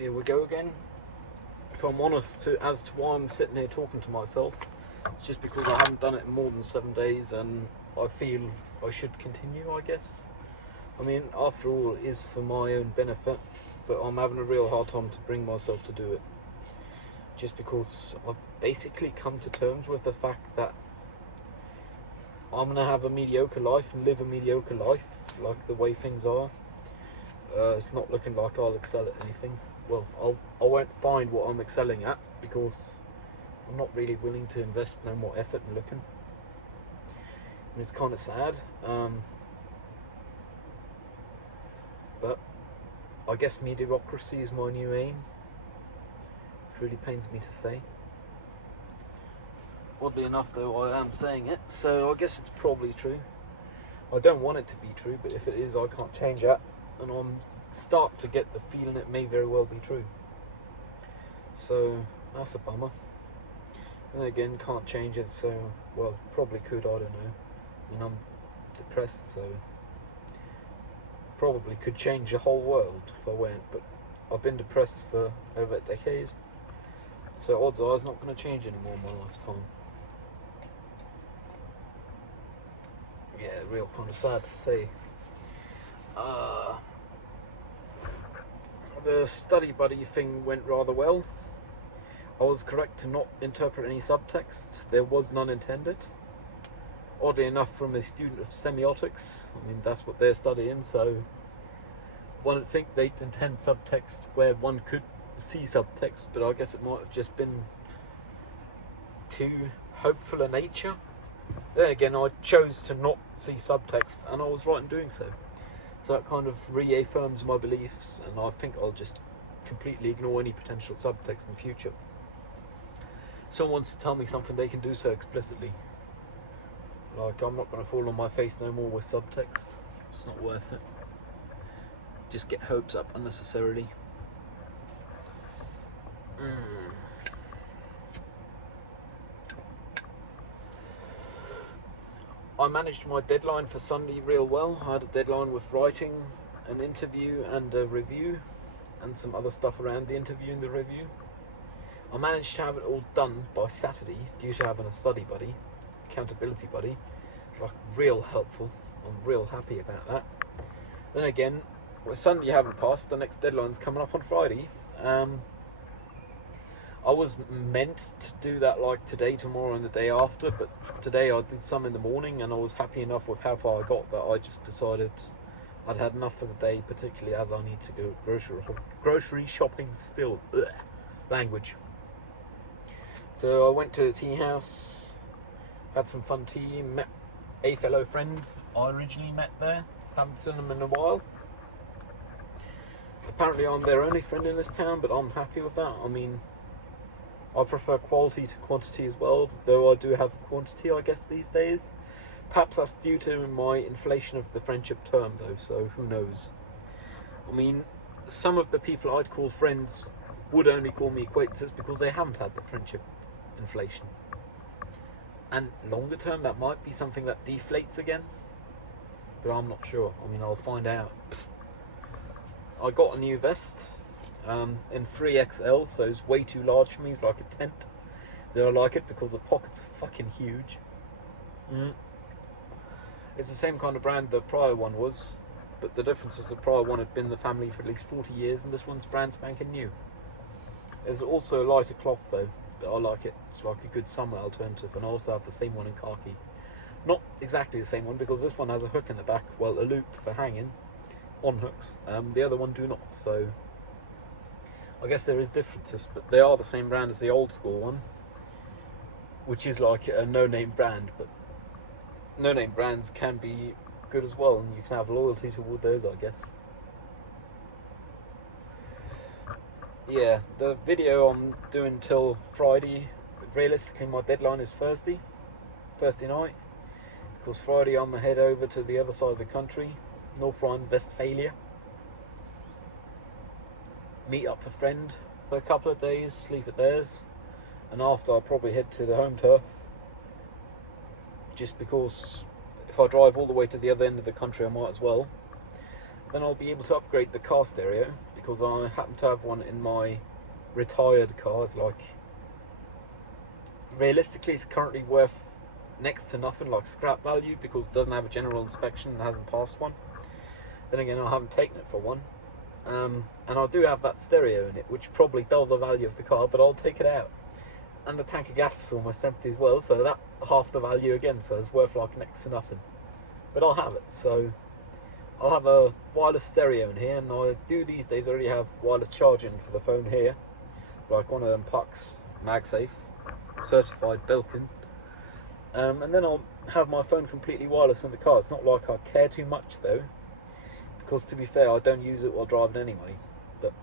Here we go again. If I'm honest as to why I'm sitting here talking to myself, it's just because I haven't done it in more than 7 days and I feel I should continue, I guess. I mean, after all, it is for my own benefit, but I'm having a real hard time to bring myself to do it. Just because I've basically come to terms with the fact that I'm going to have a mediocre life and live a mediocre life, like the way things are. It's not looking like I'll excel at anything. Well, I won't find what I'm excelling at because I'm not really willing to invest no more effort in looking. And it's kind of sad. But I guess mediocrity is my new aim. It really pains me to say. Oddly enough though, I am saying it, so I guess it's probably true. I don't want it to be true, but if it is, I can't change that. And I'm start to get the feeling it may very well be true. So that's a bummer. And then again, can't change it, so, well, probably could, I don't know. I mean, I'm depressed, so probably could change the whole world if I went, but I've been depressed for over a decade, so odds are it's not going to change anymore in my lifetime. Yeah, real kind of sad to say. The study buddy thing went rather well. I was correct to not interpret any subtext. There was none intended. Oddly enough, from a student of semiotics, I mean, that's what they're studying, so one would think they'd intend subtext where one could see subtext, but I guess it might have just been too hopeful a nature. Then again, I chose to not see subtext, and I was right in doing so. So that kind of reaffirms my beliefs, and I think I'll just completely ignore any potential subtext in the future. Someone wants to tell me something, they can do so explicitly. Like, I'm not going to fall on my face no more with subtext. It's not worth it. Just get hopes up unnecessarily. I managed my deadline for Sunday real well. I had a deadline with writing, an interview and a review, and some other stuff around the interview and the review. I managed to have it all done by Saturday due to having a study buddy, accountability buddy. It's like real helpful. I'm real happy about that. Then again, with Sunday haven't passed, the next deadline's coming up on Friday. I was meant to do that like today, tomorrow and the day after, but today I did some in the morning and I was happy enough with how far I got that I just decided I'd had enough for the day, particularly as I need to go grocery shopping still. Ugh. Language. So I went to the tea house, had some fun tea, met a fellow friend I originally met there, haven't seen them in a while. Apparently I'm their only friend in this town, but I'm happy with that. I mean, I prefer quality to quantity as well, though I do have quantity, I guess, these days. Perhaps that's due to my inflation of the friendship term, though, so who knows. I mean, some of the people I'd call friends would only call me acquaintances because they haven't had the friendship inflation. And longer term, that might be something that deflates again, but I'm not sure. I mean, I'll find out. I got a new vest in 3XL, so it's way too large for me. It's like a tent. But I like it because the pockets are fucking huge. It's the same kind of brand the prior one was, but the difference is the prior one had been in the family for at least 40 years, and this one's brand spanking new. There's also a lighter cloth though, but I like it. It's like a good summer alternative, and I also have the same one in khaki. Not exactly the same one, because this one has a hook in the back, well, a loop for hanging on hooks. The other one do not, so I guess there is differences, but they are the same brand as the old school one, which is like a no-name brand, but no-name brands can be good as well, and you can have loyalty toward those, I guess. Yeah, the video I'm doing till Friday. Realistically, my deadline is Thursday night, because Friday I'm gonna head over to the other side of the country, North Rhine-Westphalia, meet up a friend for a couple of days, sleep at theirs, and after I'll probably head to the home turf, just because if I drive all the way to the other end of the country I might as well. Then I'll be able to upgrade the car stereo, because I happen to have one in my retired cars. Like, realistically, it's currently worth next to nothing, like scrap value, because it doesn't have a general inspection and hasn't passed one. Then again, I haven't taken it for one. And I do have that stereo in it, which probably double the value of the car, but I'll take it out. And the tank of gas is almost empty as well, so that half the value again, so it's worth like next to nothing. But I'll have it, so I'll have a wireless stereo in here, and I do these days already have wireless charging for the phone here, like one of them pucks, MagSafe, certified Belkin. And then I'll have my phone completely wireless in the car. It's not like I care too much though, because to be fair, I don't use it while driving anyway, but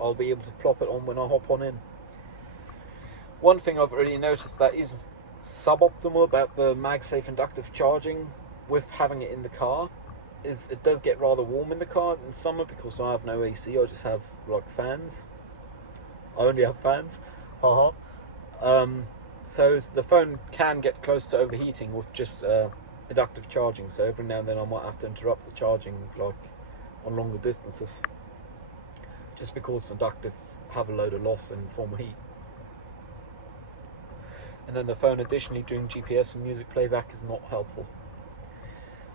I'll be able to plop it on when I hop on in. One thing I've already noticed that is suboptimal about the MagSafe inductive charging with having it in the car is it does get rather warm in the car in summer, because I have no AC, I just have like fans. I only have fans, haha. So the phone can get close to overheating with just inductive charging, so every now and then I might have to interrupt the charging, like on longer distances, just because inductive have a load of loss in the form of heat. And then the phone additionally doing GPS and music playback is not helpful.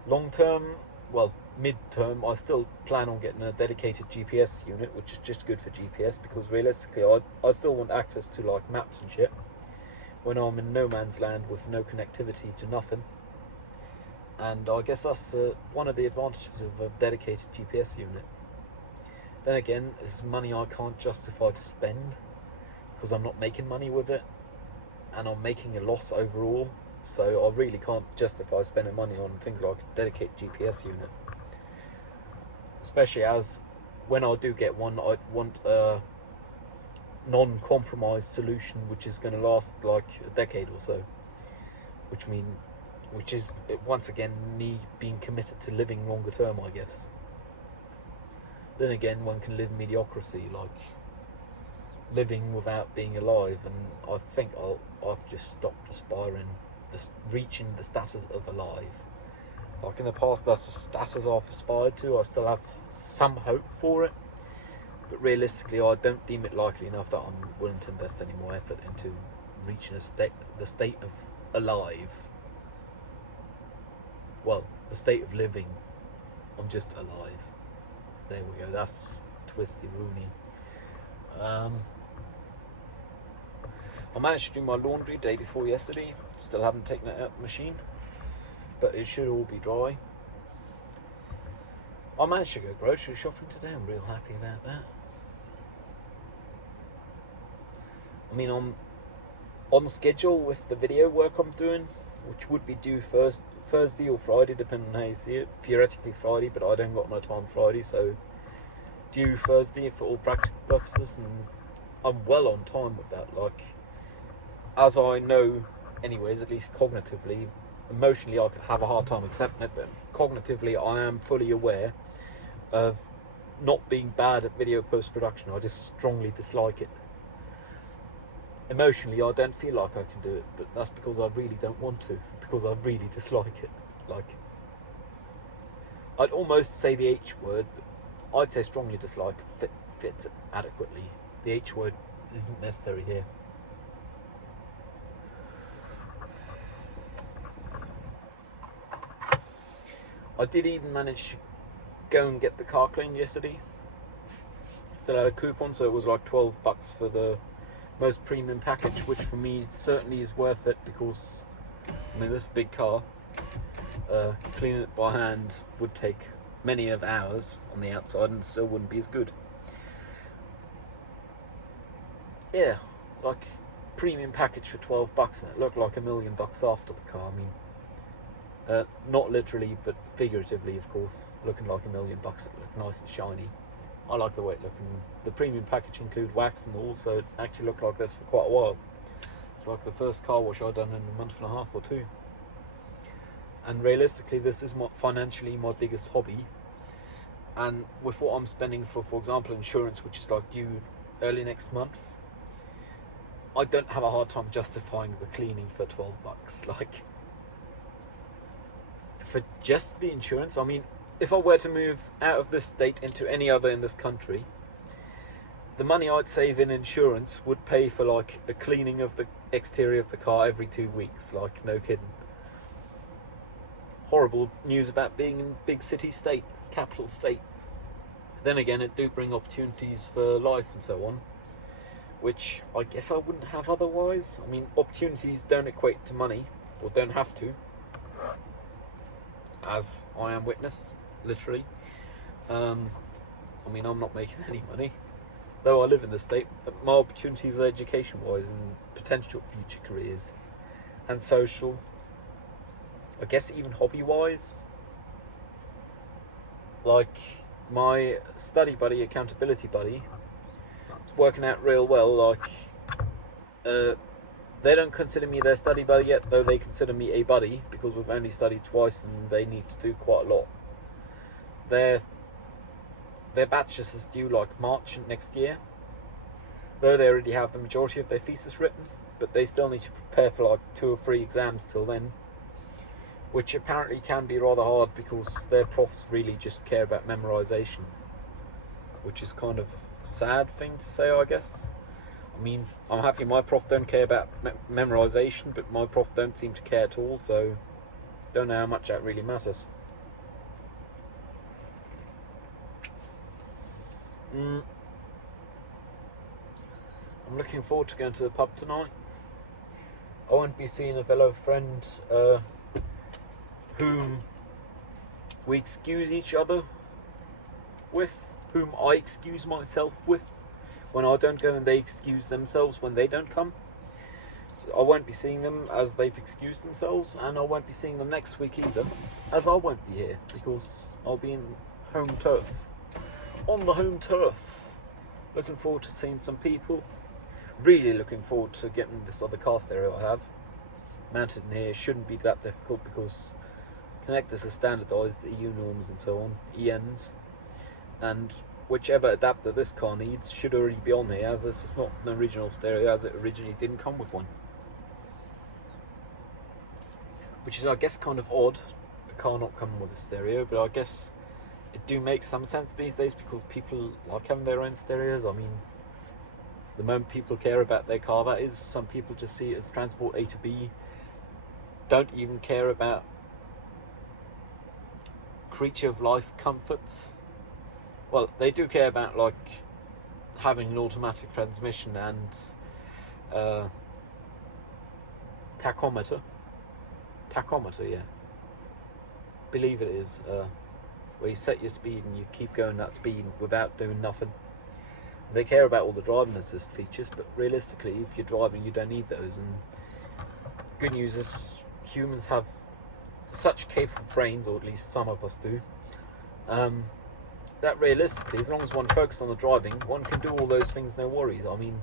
Long term, well, mid-term, I still plan on getting a dedicated GPS unit, which is just good for GPS, because realistically I still want access to like maps and shit when I'm in no man's land with no connectivity to nothing. And I guess that's one of the advantages of a dedicated GPS unit. Then again, it's money I can't justify to spend, because I'm not making money with it, and I'm making a loss overall, so I really can't justify spending money on things like a dedicated GPS unit. Especially as when I do get one, I'd want a non-compromised solution which is going to last like a decade or so, which is once again me being committed to living longer term, I guess. Then again, one can live mediocrity, like living without being alive, and I think I've just stopped aspiring, reaching the status of alive. Like in the past, that's the status I've aspired to. I still have some hope for it, but realistically I don't deem it likely enough that I'm willing to invest any more effort into reaching the state of alive. Well, the state of living. I'm just alive. There we go, that's twisty Rooney. I managed to do my laundry day before yesterday. Still haven't taken it out of the machine, but it should all be dry. I managed to go grocery shopping today. I'm real happy about that. I mean, I'm on schedule with the video work I'm doing, which would be due Thursday or Friday, depending on how you see it. Theoretically Friday, but I don't got no time Friday, so due Thursday for all practical purposes, and I'm well on time with that. Like, as I know anyways, at least cognitively, emotionally I have a hard time accepting it, but cognitively I am fully aware of not being bad at video post-production. I just strongly dislike it. Emotionally I don't feel like I can do it, but that's because I really don't want to, because I really dislike it. Like, I'd almost say the H word, but I'd say strongly dislike fits adequately. The H word isn't necessary here. I did even manage to go and get the car cleaned yesterday. Still had a coupon, so it was like $12 for the most premium package, which for me certainly is worth it, because I mean, this big car, cleaning it by hand would take many of hours on the outside and still wouldn't be as good. Yeah, like premium package for $12, and it looked like $1 million after the car. I mean, not literally, but figuratively, of course, looking like $1 million. It looked nice and shiny. I like the way it looked, and the premium package include wax and all, so it actually looked like this for quite a while. It's like the first car wash I've done in a month and a half or two. And realistically, this is financially my biggest hobby. And with what I'm spending for example, insurance, which is like due early next month, I don't have a hard time justifying the cleaning for $12. Like, for just the insurance, I mean, if I were to move out of this state into any other in this country, the money I'd save in insurance would pay for like a cleaning of the exterior of the car every 2 weeks. Like, no kidding. Horrible news about being in big city state, capital state. Then again, it do bring opportunities for life and so on, which I guess I wouldn't have otherwise. I mean, opportunities don't equate to money, or don't have to, as I am witness, literally. I mean, I'm not making any money, though I live in the state, but my opportunities are education-wise and potential future careers, and social, I guess even hobby-wise. Like, my study buddy, accountability buddy, it's working out real well. Like, they don't consider me their study buddy yet, though they consider me a buddy, because we've only studied twice and they need to do quite a lot. Their batch just is due like March next year, though they already have the majority of their thesis written, but they still need to prepare for like 2 or 3 exams till then, which apparently can be rather hard because their profs really just care about memorization, which is kind of a sad thing to say, I guess. I mean, I'm happy my prof don't care about memorization, but my prof don't seem to care at all, so don't know how much that really matters. I'm looking forward to going to the pub tonight. I won't be seeing a fellow friend whom we excuse each other with, whom I excuse myself with when I don't go and they excuse themselves when they don't come. So I won't be seeing them as they've excused themselves, and I won't be seeing them next week either, as I won't be here because I'll be in home turf. On the home turf. Looking forward to seeing some people. Really looking forward to getting this other car stereo I have mounted in here. Shouldn't be that difficult because connectors are standardised, EU norms and so on, ENs, and whichever adapter this car needs should already be on here, as this is not an original stereo, as it originally didn't come with one. Which is, I guess, kind of odd, a car not coming with a stereo, but I guess it do make some sense these days because people like having their own stereos. I mean, the moment people care about their car, that is, some people just see it as transport A to B, don't even care about creature of life comforts. Well, they do care about like having an automatic transmission and tachometer, yeah, believe it is, where you set your speed and you keep going that speed without doing nothing. They care about all the driving assist features, but realistically, if you're driving, you don't need those. And good news is humans have such capable brains, or at least some of us do, that realistically, as long as one focuses on the driving, one can do all those things, no worries. I mean,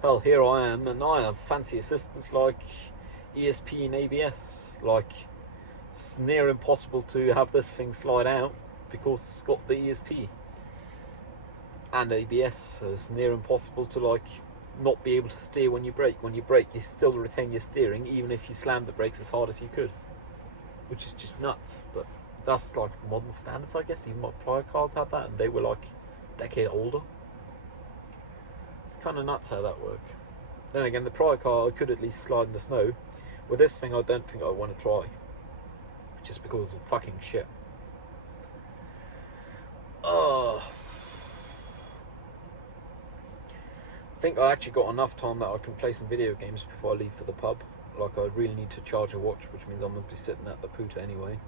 hell, here I am, and I have fancy assistants like ESP and ABS. Like, it's near impossible to have this thing slide out because it's got the ESP and ABS, so it's near impossible to like not be able to steer when you brake. When you brake, you still retain your steering even if you slam the brakes as hard as you could, which is just nuts. But that's like modern standards, I guess. Even my prior cars had that, and they were like a decade older. It's kind of nuts how that works. Then again, the prior car I could at least slide in the snow. With this thing, I don't think I want to try, just because of fucking shit. I think I actually got enough time that I can play some video games before I leave for the pub. Like, I really need to charge a watch, which means I'm going to be sitting at the Puta anyway.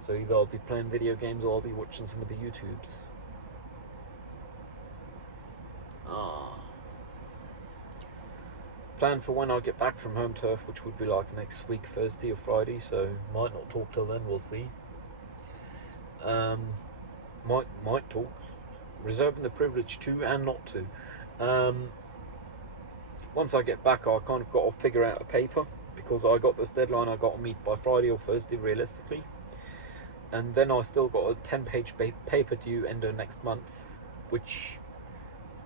So either I'll be playing video games or I'll be watching some of the YouTubes. Plan for when I get back from home turf, which would be like next week, Thursday or Friday, so might not talk till then, we'll see. Might talk. Reserving the privilege to and not to. Once I get back, I kind of got to figure out a paper, because I got this deadline I got to meet by Friday or Thursday realistically, and then I still got a 10-page paper due end of next month, which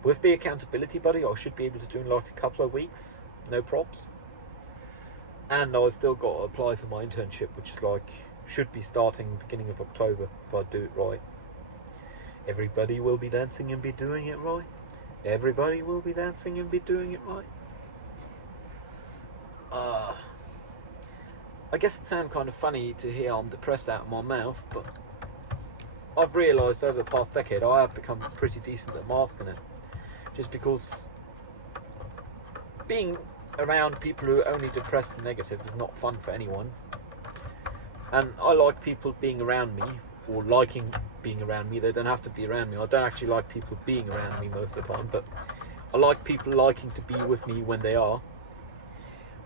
with the accountability buddy I should be able to do in like a couple of weeks, no props. And I still got to apply for my internship, which is like should be starting beginning of October if I do it right. Everybody will be dancing and be doing it right. everybody will be dancing and be doing it right. I guess it sounds kind of funny to hear I'm depressed out of my mouth, but I've realised over the past decade I have become pretty decent at masking it. Just because being around people who are only depressed and negative is not fun for anyone. And I like people being around me, or liking being around me. They don't have to be around me. I don't actually like people being around me most of the time, but I like people liking to be with me when they are.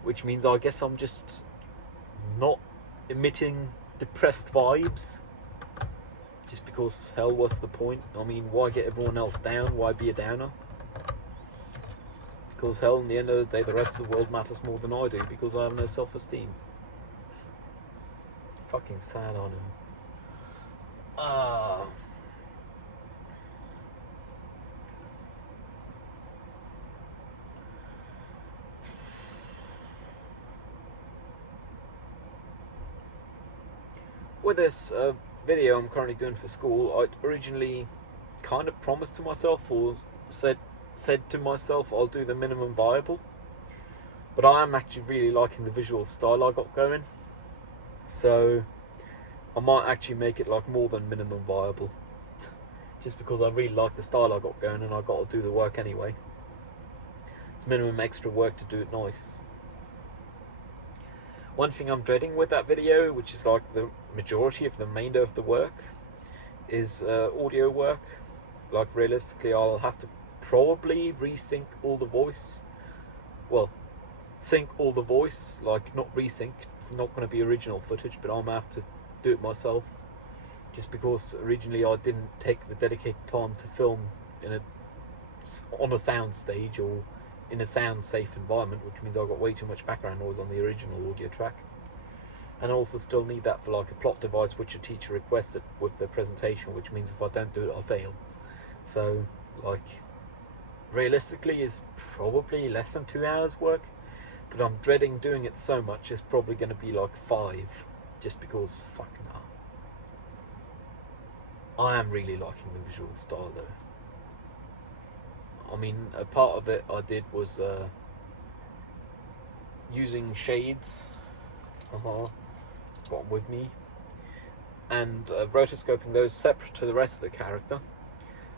Which means I guess I'm just not emitting depressed vibes. Just because, hell, what's the point? I mean, why get everyone else down? Why be a downer? Because, hell, in the end of the day, the rest of the world matters more than I do, because I have no self-esteem. Fucking sad, I know. With this video I'm currently doing for school, I originally kind of promised to myself, or said to myself, I'll do the minimum viable. But I am actually really liking the visual style I got going, so I might actually make it like more than minimum viable, just because I really like the style I got going and I got to do the work anyway. It's minimum extra work to do it nice. One thing I'm dreading with that video, which is like the majority of the remainder of the work, is audio work. Like realistically, I'll have to probably resync all the voice. Well, sync all the voice, like not resync. It's not going to be original footage, but I'm going to have to do it myself. Just because originally I didn't take the dedicated time to film on a sound stage or in a sound safe environment, which means I've got way too much background noise on the original audio track. And I also still need that for like a plot device which a teacher requested with the presentation, which means if I don't do it I fail. So like realistically it's probably less than 2 hours work, but I'm dreading doing it so much it's probably going to be like 5, just because fucking hell. I am really liking the visual style though. I mean, a part of it I did was using shades, got them with me, and rotoscoping those separate to the rest of the character,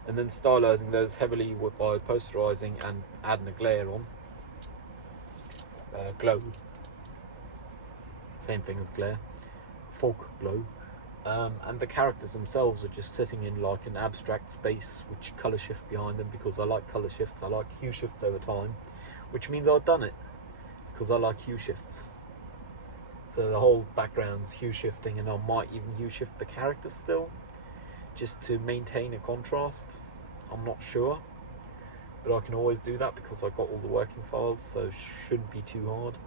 and then stylizing those heavily by posterizing and adding a glare on. Glow. Same thing as glare. Fog glow. And the characters themselves are just sitting in like an abstract space which colour shift behind them, because I like colour shifts, I like hue shifts over time, which means I've done it because I like hue shifts. So the whole background's hue shifting, and I might even hue shift the characters still, just to maintain a contrast. I'm not sure, but I can always do that because I've got all the working files, so it shouldn't be too hard.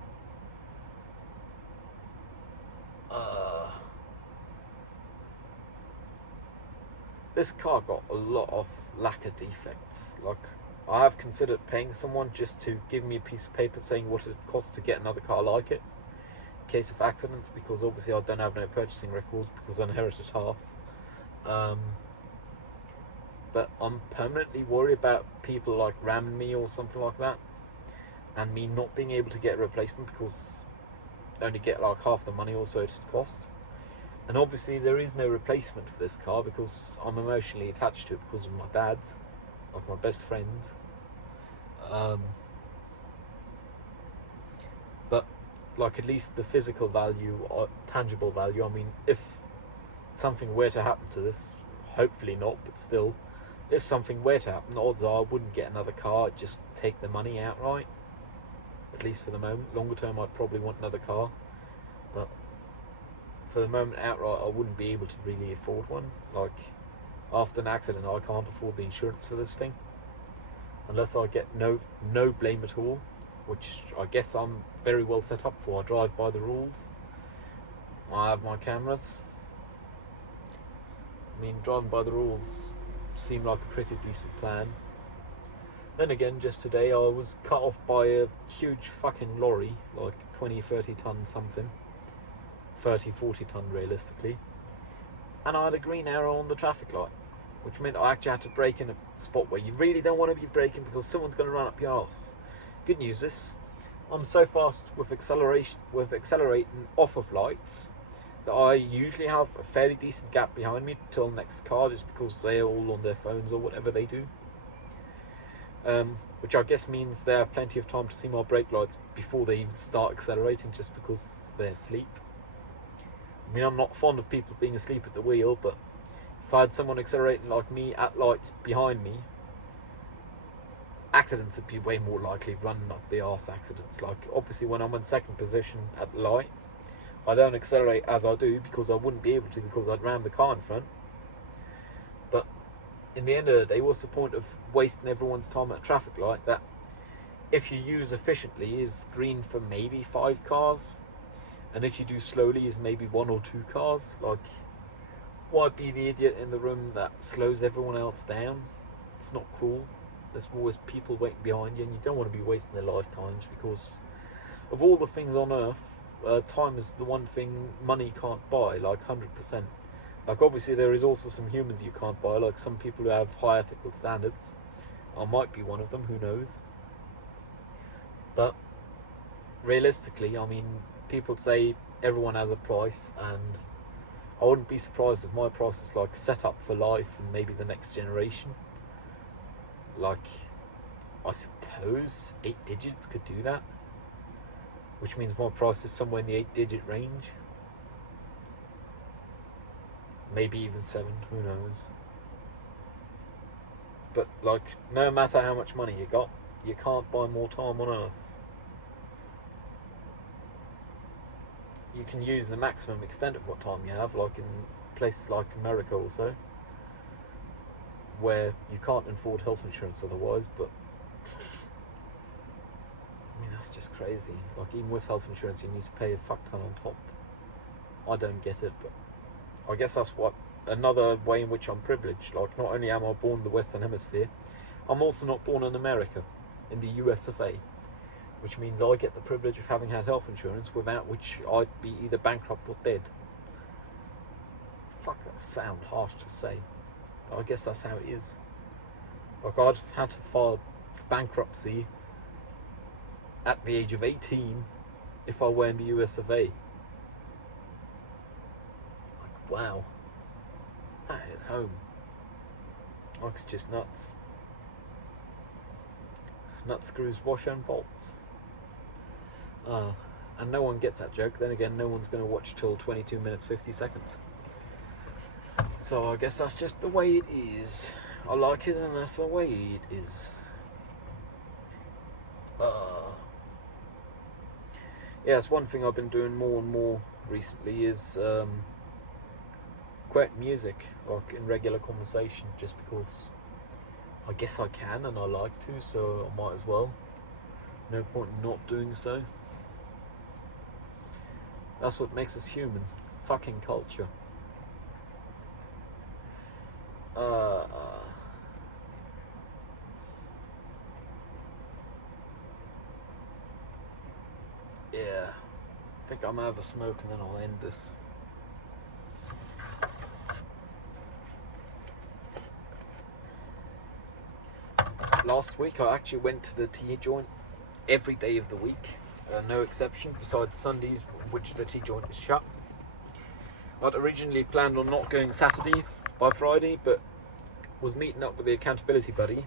This car got a lot of lacquer defects. Like, I have considered paying someone just to give me a piece of paper saying what it costs to get another car like it, in case of accidents, because obviously I don't have no purchasing record because I inherited half. But I'm permanently worried about people like ramming me or something like that, and me not being able to get a replacement because I only get like half the money or so it cost. And obviously there is no replacement for this car because I'm emotionally attached to it because of my dad, like my best friend. But like at least the physical value or tangible value, I mean, if something were to happen to this, hopefully not, but still, if something were to happen, the odds are I wouldn't get another car, I'd just take the money outright, at least for the moment. Longer term I'd probably want another car, but for the moment outright I wouldn't be able to really afford one. Like, after an accident I can't afford the insurance for this thing unless I get no blame at all, which I guess I'm very well set up for. I drive by the rules, I have my cameras. I mean, driving by the rules seemed like a pretty decent plan. Then again, just today I was cut off by a huge fucking lorry, like 20-30 ton something, 30-40 ton realistically, and I had a green arrow on the traffic light, which meant I actually had to brake in a spot where you really don't want to be braking because someone's going to run up your arse. Good news is, I'm so fast with accelerating off of lights that I usually have a fairly decent gap behind me till the next car, just because they're all on their phones or whatever they do. Which I guess means they have plenty of time to see my brake lights before they even start accelerating, just because they're asleep. I mean, I'm not fond of people being asleep at the wheel, but if I had someone accelerating like me at lights behind me, accidents would be way more likely, running up the arse accidents. Like, obviously when I'm in second position at the light, I don't accelerate as I do because I wouldn't be able to, because I'd ram the car in front. But in the end of the day, what's the point of wasting everyone's time at a traffic light that, if you use efficiently, is green for maybe 5 cars, and if you do slowly is maybe 1 or 2 cars? Like, why be the idiot in the room that slows everyone else down? It's not cool. There's always people waiting behind you, and you don't want to be wasting their lifetimes, because of all the things on earth, time is the one thing money can't buy, like 100%. Like, obviously there is also some humans you can't buy, like some people who have high ethical standards. I might be one of them, who knows. But realistically, I mean, people say everyone has a price, and I wouldn't be surprised if my price is like set up for life and maybe the next generation. Like, I suppose 8 digits could do that, which means my price is somewhere in the 8-digit range. Maybe even 7, who knows. But, like, no matter how much money you got, you can't buy more time on earth. You can use the maximum extent of what time you have, like in places like America also, where you can't afford health insurance otherwise. But I mean, that's just crazy. Like, even with health insurance, you need to pay a fuck ton on top. I don't get it, but I guess that's what another way in which I'm privileged. Like, not only am I born in the Western Hemisphere, I'm also not born in America, in the US of A, which means I get the privilege of having had health insurance, without which I'd be either bankrupt or dead. Fuck, that sounds harsh to say. I guess that's how it is. Like, I'd had to file for bankruptcy at the age of 18 if I were in the US of A. Like, wow. That hit home. Like, it's just nuts. Nut screws, washer and bolts. And no one gets that joke. Then again, no one's going to watch till 22 minutes 50 seconds. So I guess that's just the way it is. I like it, and that's the way it is. Yeah, it's one thing I've been doing more and more recently is quote music, like in regular conversation, just because I guess I can and I like to, so I might as well. No point in not doing so. That's what makes us human. Fucking culture. Yeah. I think I'm gonna have a smoke and then I'll end this. Last week I actually went to the tea joint every day of the week, no exception, besides Sundays, which the tea joint is shut. I'd originally planned on not going Saturday by Friday, but was meeting up with the accountability buddy.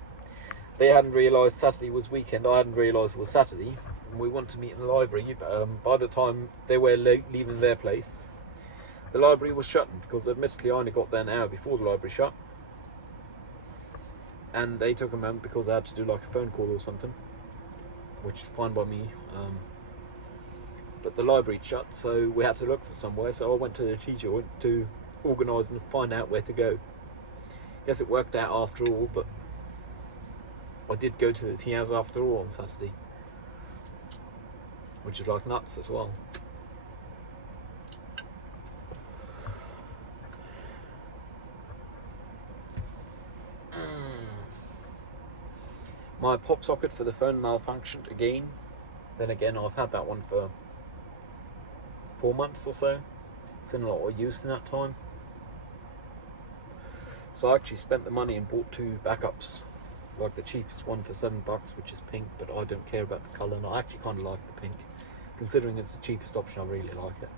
They hadn't realised Saturday was weekend, I hadn't realised it was Saturday, and we wanted to meet in the library. By the time they were leaving their place, the library was shutting, because admittedly I only got there an hour before the library shut, and they took a moment because they had to do like a phone call or something, which is fine by me. But the library shut, so we had to look for somewhere, so I went to the tea joint to organise and find out where to go. Guess it worked out after all, but I did go to the tea house after all on Saturday, which is like nuts as well. My pop socket for the phone malfunctioned again. Then again, I've had that one for 4 months or so. It's in a lot of use in that time. So I actually spent the money and bought 2 backups. Like the cheapest one for $7, which is pink, but I don't care about the colour, and I actually kind of like the pink. Considering it's the cheapest option, I really like it.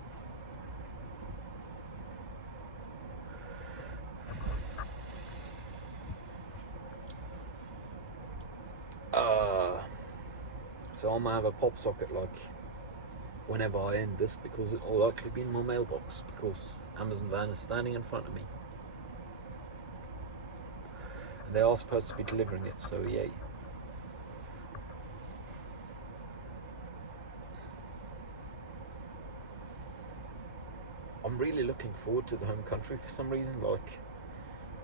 So I'm gonna have a pop socket like whenever I end this, because it will likely be in my mailbox, because Amazon van is standing in front of me. And they are supposed to be delivering it, so yay. I'm really looking forward to the home country for some reason. Like,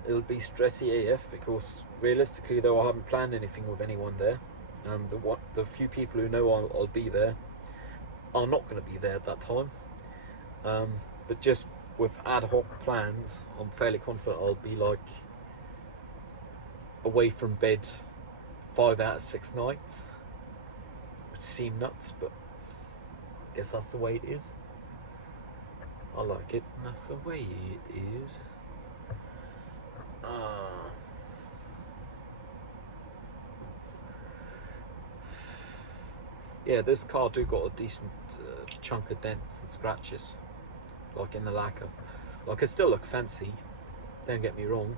it'll be stressy AF, because realistically though I haven't planned anything with anyone there. The few people who know I'll be there are not going to be there at that time. But just with ad hoc plans, I'm fairly confident I'll be like away from bed 5 out of 6 nights, which seem nuts, but I guess that's the way it is. I like it, and that's the way it is. Yeah, this car do got a decent chunk of dents and scratches, like in the lacquer. Like, it still look fancy, don't get me wrong,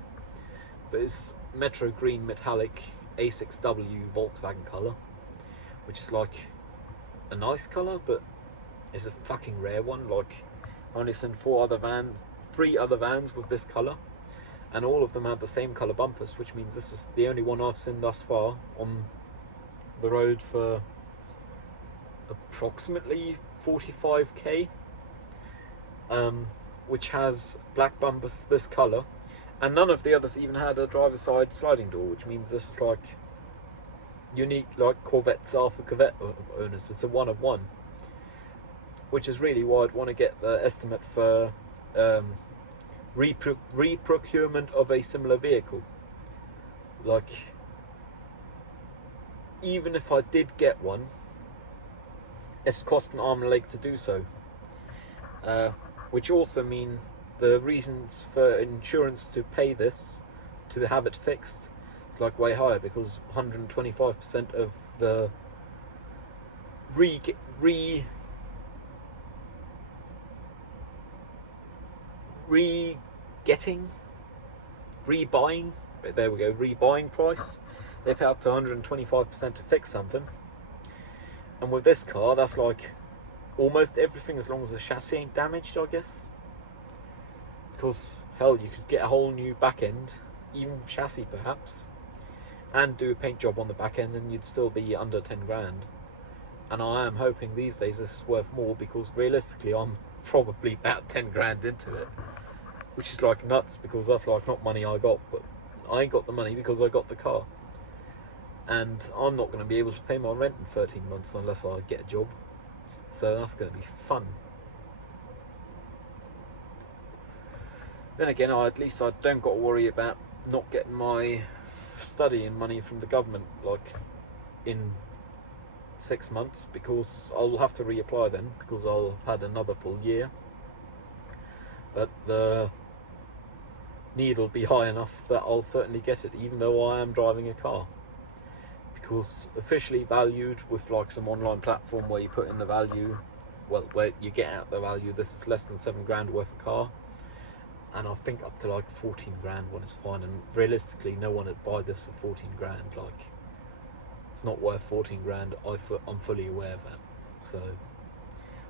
but it's Metro Green Metallic A6W Volkswagen colour, which is like a nice colour, but it's a fucking rare one. Like, I only seen 3 other vans with this colour, and all of them have the same colour bumpers, which means this is the only one I've seen thus far on the road for approximately 45k, which has black bumpers this colour, and none of the others even had a driver's side sliding door, which means this is like unique, like Corvettes are for Corvette owners. It's a one of one, which is really why I'd want to get the estimate for re-procurement of a similar vehicle. Like, even if I did get one, it's cost an arm and a leg to do so, which also mean the reasons for insurance to pay this, to have it fixed, is like way higher, because 125% of the rebuying price, they pay up to 125% to fix something. And with this car, that's like almost everything, as long as the chassis ain't damaged, I guess. Because, hell, you could get a whole new back end, even chassis perhaps, and do a paint job on the back end, and you'd still be under 10 grand. And I am hoping these days this is worth more, because realistically I'm probably about 10 grand into it, which is like nuts, because that's like not money I got, but I got the money because I got the car. And I'm not going to be able to pay my rent in 13 months unless I get a job, so that's going to be fun. Then again, at least I don't got to worry about not getting my studying money from the government like in 6 months, because I'll have to reapply then, because I'll have had another full year, but the need will be high enough that I'll certainly get it, even though I am driving a car. Because officially valued with like some online platform where you put in the value, well, where you get out the value, this is less than 7 grand worth of car, and I think up to like 14 grand one is fine. And realistically, no one would buy this for 14 grand. Like, it's not worth 14 grand. I'm fully aware of that. So,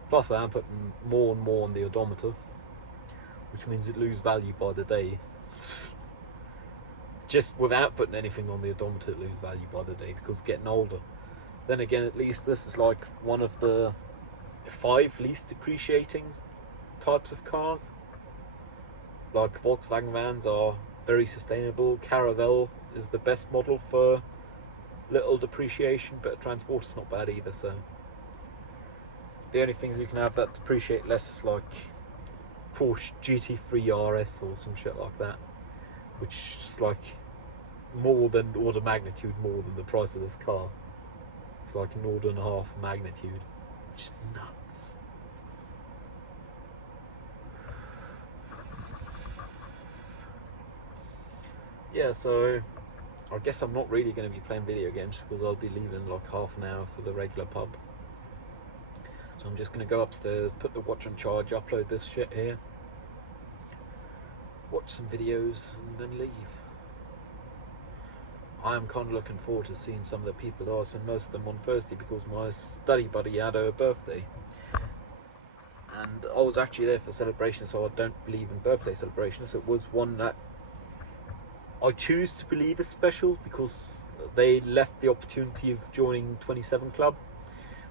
plus I am putting more and more on the odometer, which means it loses value by the day. Just without putting anything on the odometer, it loses value by the day, because it's getting older. Then again, at least this is like one of the 5 least depreciating types of cars. Like, Volkswagen vans are very sustainable. Caravelle is the best model for little depreciation, but transport is not bad either. So the only things you can have that depreciate less is like Porsche GT3 RS or some shit like that, which is like more than order magnitude more than the price of this car. It's like an order and a half magnitude, which is nuts. yeah, so I guess I'm not really going to be playing video games because I'll be leaving in like half an hour for the regular pub. So I'm just going to go upstairs, put the watch on charge, upload this shit here, watch some videos, and then leave. I am kind of looking forward to seeing some of the people that I seen most of them on Thursday because my study buddy had her birthday. And I was actually there for celebration, so I don't believe in birthday celebrations. It was one that I choose to believe is special because they left the opportunity of joining 27 Club,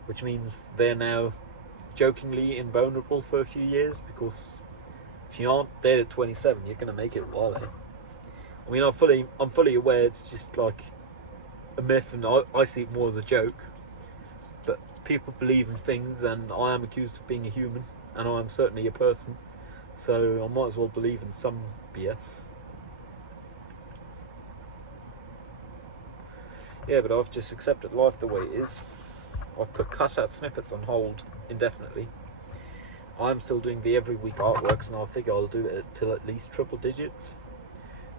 which means they're now jokingly invulnerable for a few years, because if you aren't there at 27, you're going to make it a while, eh? I mean, I'm fully aware it's just like a myth, and I see it more as a joke. But people believe in things, and I am accused of being a human, and I am certainly a person, so I might as well believe in some BS. Yeah, but I've just accepted life the way it is. I've put cut-out snippets on hold indefinitely. I'm still doing the every week artworks, and I figure I'll do it till at least triple digits.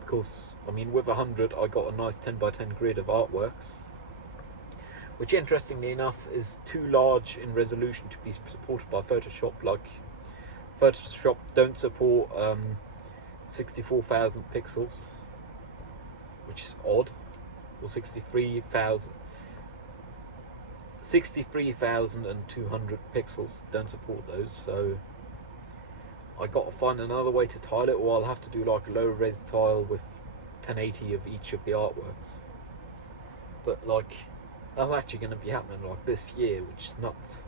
Because, I mean, with 100, I got a nice 10x10 grid of artworks, which, interestingly enough, is too large in resolution to be supported by Photoshop. Like, Photoshop don't support 64,000 pixels, which is odd, or 63,200 pixels don't support those, so I got to find another way to tile it, or I'll have to do like a low res tile with 1080 of each of the artworks. But like, that's actually going to be happening like this year, which is nuts.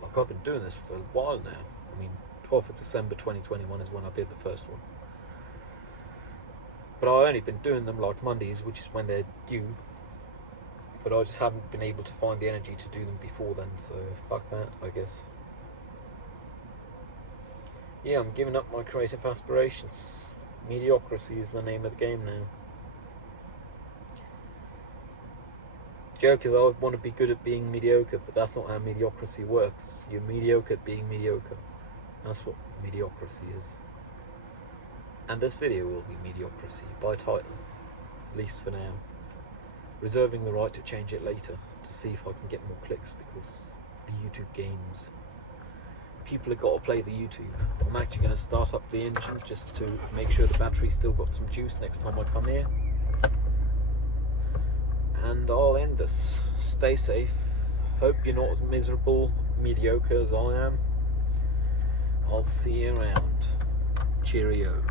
Like, I've been doing this for a while now. I mean, 12th of December 2021 is when I did the first one. But I've only been doing them like Mondays, which is when they're due. But I just haven't been able to find the energy to do them before then, so fuck that, I guess. Yeah, I'm giving up my creative aspirations. Mediocrity is the name of the game now. The joke is I want to be good at being mediocre, but that's not how mediocrity works. You're mediocre at being mediocre. That's what mediocrity is. And this video will be mediocrity by title, at least for now. Reserving the right to change it later to see if I can get more clicks, because the YouTube games, people have got to play the YouTube. I'm actually going to start up the engine just to make sure the battery's still got some juice next time I come here. And I'll end this. Stay safe. Hope you're not as miserable, mediocre as I am. I'll see you around. Cheerio.